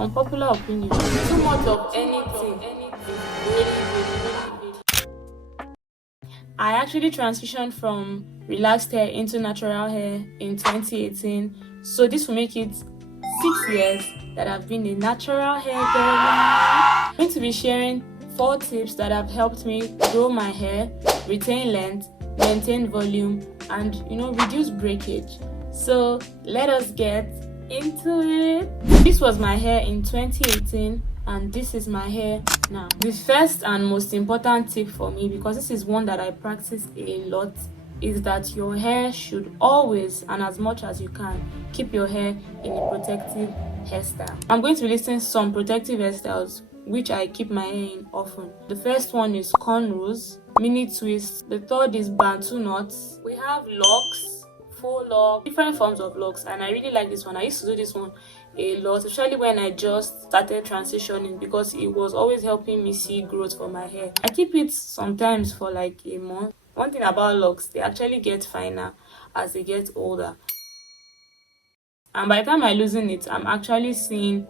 Unpopular opinion. Too much of anything. Really. I actually transitioned from relaxed hair into natural hair in 2018. So this will make it 6 years that I've been a natural hair girl. I'm going to be sharing 4 tips that have helped me grow my hair, retain length, maintain volume, and reduce breakage. So let us get into it. This was my hair in 2018 and this is my hair now. The first and most important tip for me, because this is one that I practice a lot, is that your hair should always and as much as you can keep your hair in a protective hairstyle. I'm going to be listing some protective hairstyles which I keep my hair in often. The first one is cornrows, mini twists. The third is bantu knots. We have locks, full lock, different forms of locks, and I really like this one. I used to do this one a lot, especially when I just started transitioning, because it was always helping me see growth for my hair. I keep it sometimes for like a month. One thing about locks, they actually get finer as they get older, and by the time I loosen it, I'm actually seeing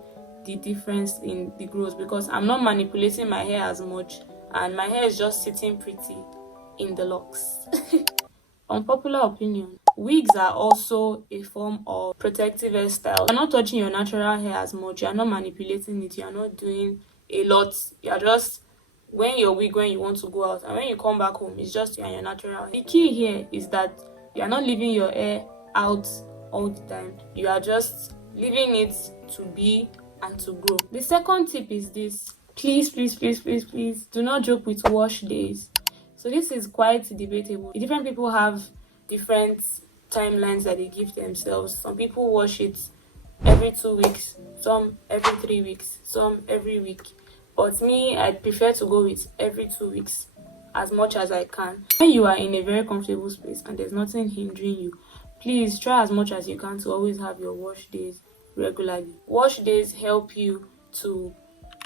the difference in the growth because I'm not manipulating my hair as much and my hair is just sitting pretty in the locks. Unpopular opinion. Wigs are also a form of protective hairstyle. You're not touching your natural hair as much, you're not manipulating it, you're not doing a lot. You're just when you want to go out, and when you come back home, it's just you and your natural hair. The key here is that you are not leaving your hair out all the time. You are just leaving it to be and to grow. The second tip is this. Please do not joke with wash days. So this is quite debatable. Different people have different timelines that they give themselves. Some people wash it every 2 weeks, some every 3 weeks, some every week. But me, I prefer to go with every 2 weeks as much as I can. When you are in a very comfortable space and there's nothing hindering you, please try as much as you can to always have your wash days regularly. Wash days help you to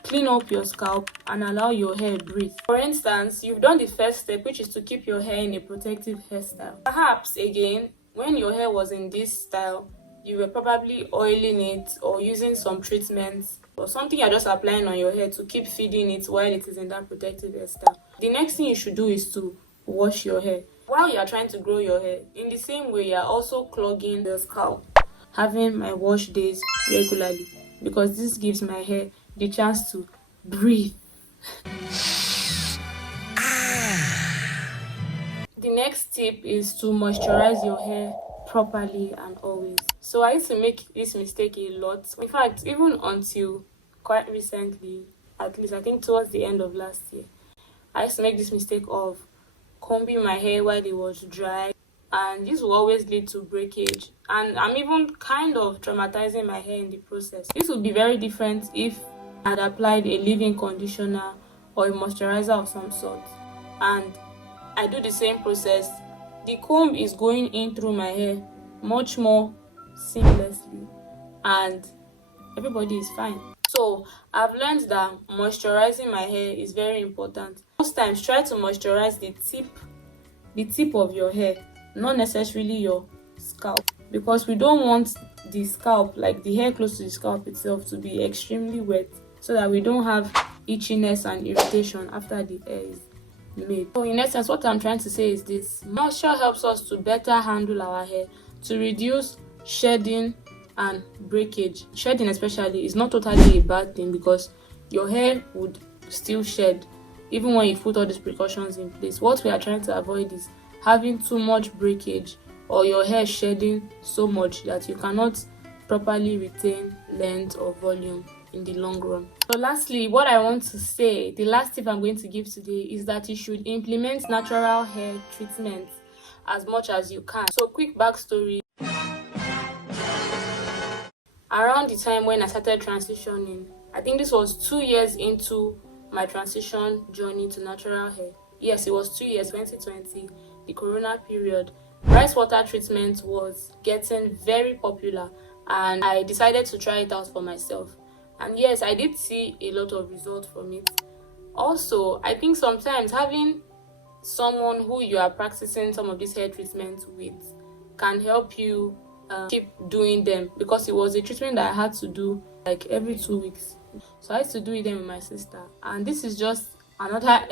clean up your scalp and allow your hair breathe. For instance, you've done the first step, which is to keep your hair in a protective hairstyle. Perhaps again, when your hair was in this style, you were probably oiling it or using some treatments or something you're just applying on your hair to keep feeding it while it is in that protective hairstyle. The next thing you should do is to wash your hair. While you are trying to grow your hair, in the same way, you are also clogging your scalp. Having my wash days regularly, because this gives my hair the chance to breathe. The next tip is to moisturize your hair properly and always. So I used to make this mistake a lot. In fact, even until quite recently, at least I think towards the end of last year, I used to make this mistake of combing my hair while it was dry, and this will always lead to breakage, and I'm even kind of traumatizing my hair in the process. This would be very different if I had applied a leave-in conditioner or a moisturizer of some sort, and I do the same process. The comb is going in through my hair much more seamlessly and everybody is fine. So I've learned that moisturizing my hair is very important. Most times try to moisturize the tip of your hair, not necessarily your scalp, because we don't want the scalp, like the hair close to the scalp itself, to be extremely wet so that we don't have itchiness and irritation after the hair is made. So in essence, what I'm trying to say is this: moisture helps us to better handle our hair, to reduce shedding and breakage. Shedding especially is not totally a bad thing, because your hair would still shed even when you put all these precautions in place. What we are trying to avoid is having too much breakage or your hair shedding so much that you cannot properly retain length or volume in the long run. So lastly, what I want to say, the last tip I'm going to give today, is that you should implement natural hair treatment as much as you can. So quick backstory: around the time when I started transitioning, I think this was 2 years into my transition journey to natural hair. Yes, it was 2 years, 2020, the corona period. Rice water treatment was getting very popular and I decided to try it out for myself. And yes, I did see a lot of results from it. Also, I think sometimes having someone who you are practicing some of these hair treatments with can help you keep doing them, because it was a treatment that I had to do like every 2 weeks. So I used to do it then with my sister. And this is just another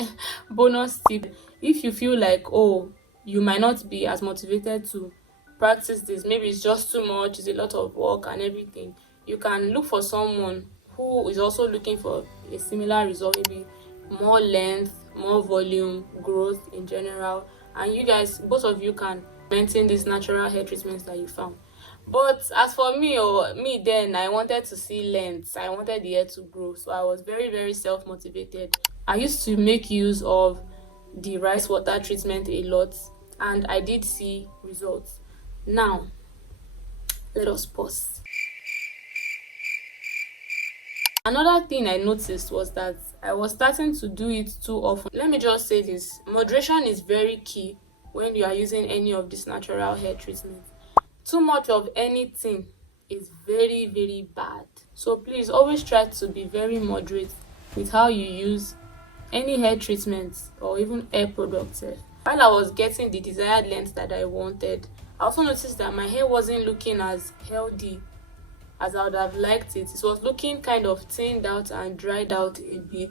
bonus tip. If you feel like, oh, you might not be as motivated to practice this, maybe it's just too much, it's a lot of work and everything, you can look for someone who is also looking for a similar result, maybe more length, more volume, growth in general, and you guys, both of you, can maintain these natural hair treatments that you found. But as for me, or me then, I wanted to see length. I wanted the hair to grow, so I was very, very self-motivated. I used to make use of the rice water treatment a lot, and I did see results. Now, let us pause. Another thing I noticed was that I was starting to do it too often. Let me just say this: moderation is very key when you are using any of these natural hair treatments. Too much of anything is very, very bad. So please always try to be very moderate with how you use any hair treatments or even hair products. While I was getting the desired length that I wanted, I also noticed that my hair wasn't looking as healthy as I would have liked it. It was looking kind of thinned out and dried out a bit.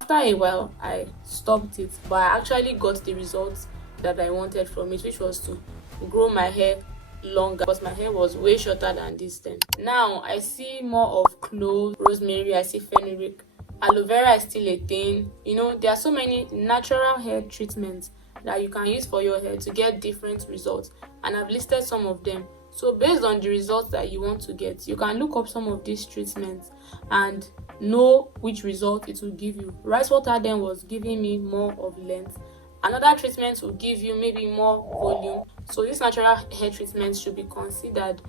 After a while, I stopped it, but I actually got the results that I wanted from it, which was to grow my hair longer, because my hair was way shorter than this then. Now I see more of clove, rosemary, I see fenugreek, aloe vera is still a thing. You know, there are so many natural hair treatments that you can use for your hair to get different results, and I've listed some of them. So based on the results that you want to get, you can look up some of these treatments and know which result it will give you. Rice water then was giving me more of length. Another treatment will give you maybe more volume. So these natural hair treatments should be considered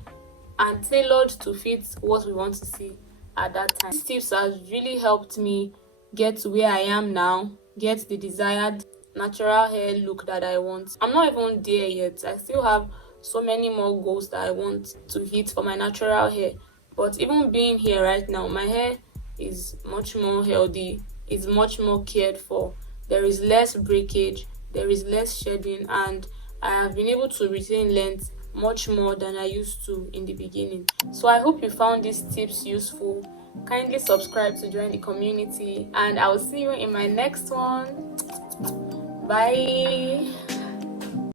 and tailored to fit what we want to see at that time. These tips have really helped me get to where I am now, get the desired natural hair look that I want. I'm not even there yet. I still have so many more goals that I want to hit for my natural hair. But even being here right now, my hair is much more healthy, it's much more cared for. There is less breakage, there is less shedding, and I have been able to retain length much more than I used to in the beginning. So I hope you found these tips useful. Kindly subscribe to join the community, and I will see you in my next one. Bye.